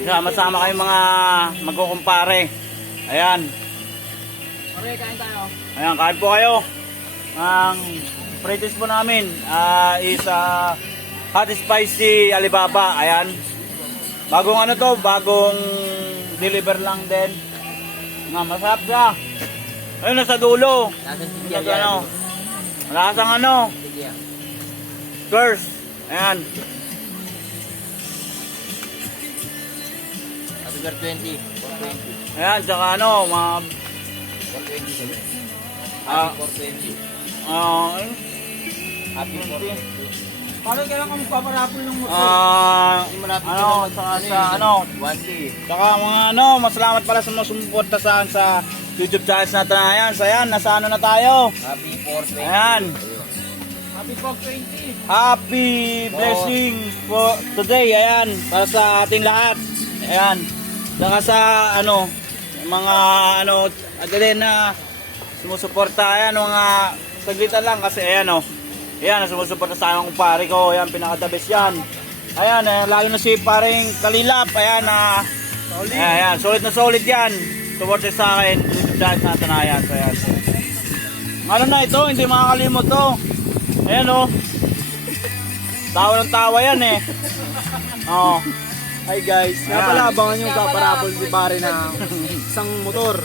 Sama-sama kayong mga magkukumpare. Ayan. Okay, kain tayo. Ayan, kain po kayo. Ang pretest po namin is hot spicy Alibaba. Ayan. Bagong ano to, bagong deliver lang din. Masarap siya. Ayun, nasa dulo. Ano? Lasang ano? Curse. Ayan. Sugar 20. 420. Ayan, tsaka ano, 420. Happy 420. Happy 420. Paano kaya kung paparapol ng motor? Ano, 1D. saka mga ano, masalamat pala sa mga sumuporta sa YouTube channel natin na yan. So ayan, nasa ano na tayo? Happy 420. Ayan. Happy 420. Happy blessing for today. Ayan, para sa ating lahat. Ayan. Saka sa ano, mga ano, again na sumusuporta. Ayan, mga saglitan lang kasi ayan o. Ayan, sumusuporta sa aking kumpare ko. Ayan, pinaka-the best yan. Ayan, lalo na si paring Kalilap. Ayan, ayan, solid na solid yan. Supporta sa akin. YouTube channel natin na yan. So, ayan. Ano na ito, hindi makakalimot to. Ayan o. Tawa ng tawa yan eh. Oo. Hi guys, nga pala abangan nyo paparapol si pare ng isang motor.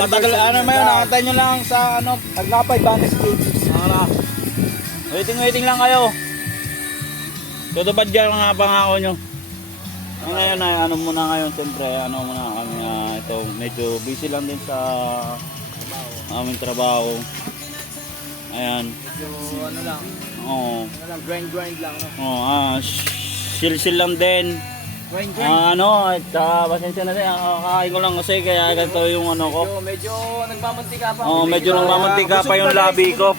Matagal, ano mo yun, nakatay nyo lang sa ano. Naglapay Banis Kids. Waiting lang kayo. Tutupad dyan mga pangako nyo. Ngayon ay ano muna ngayon, siyempre, ano muna kami ito, medyo busy lang din sa aming trabaho. Ayan. So ano lang, Oo. grind lang. No? Oo, chill lang din. Grind. Ano, at pasensya na din, kakain ko lang kasi kaya ganito yung ano ko. Medyo nagmamantika pa. Medyo nagmamantika pa yung labi ko.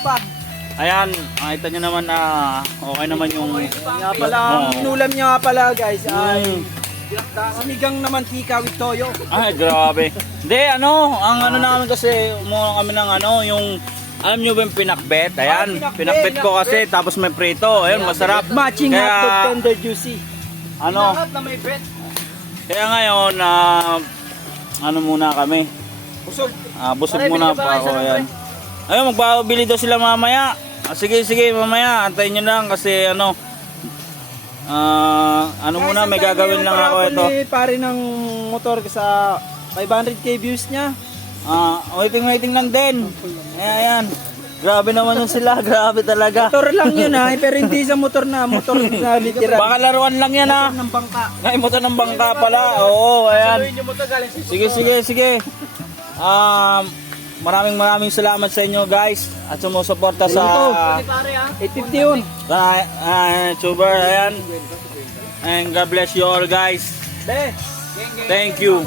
Ayan, nakita nyo naman na okay naman yung... Nga pala, ang inulam niya nga pala guys ay sinigang na mantika with toyo. Ay, grabe. Hindi, ano, ang ano namin kasi, umuha kami ng ano, yung... Alam nyo ba yung pinakbet? Ayan, pinakbet ko kasi, tapos may prito. Ayun, masarap. Matching Kaya, hotdog tender juicy. ano, na may bet. kaya ngayon, ano muna kami. Busog. Busog Pare, muna bili ka ba pa ako. isa ng Ayan. Ayun, magbabili daw sila mamaya. Sige, mamaya. Antayin nyo lang kasi ano, ano muna, may gagawin lang ako ito. Pare ng motor sa 500k views niya. Waiting lang din. Ayan. Grabe naman yun sila, grabe talaga. Motor lang yun ha, pero hindi sa motor na literal. Baka laruan lang yan ha. Ng bangka. Ay, motor ng bangka pala. Oo, ayan. Yung motor galing sa Sige. Maraming salamat sa inyo guys at sumusuporta sa pare ha. 850 yun. YouTuber, ayan. And God bless you all guys. Thank you.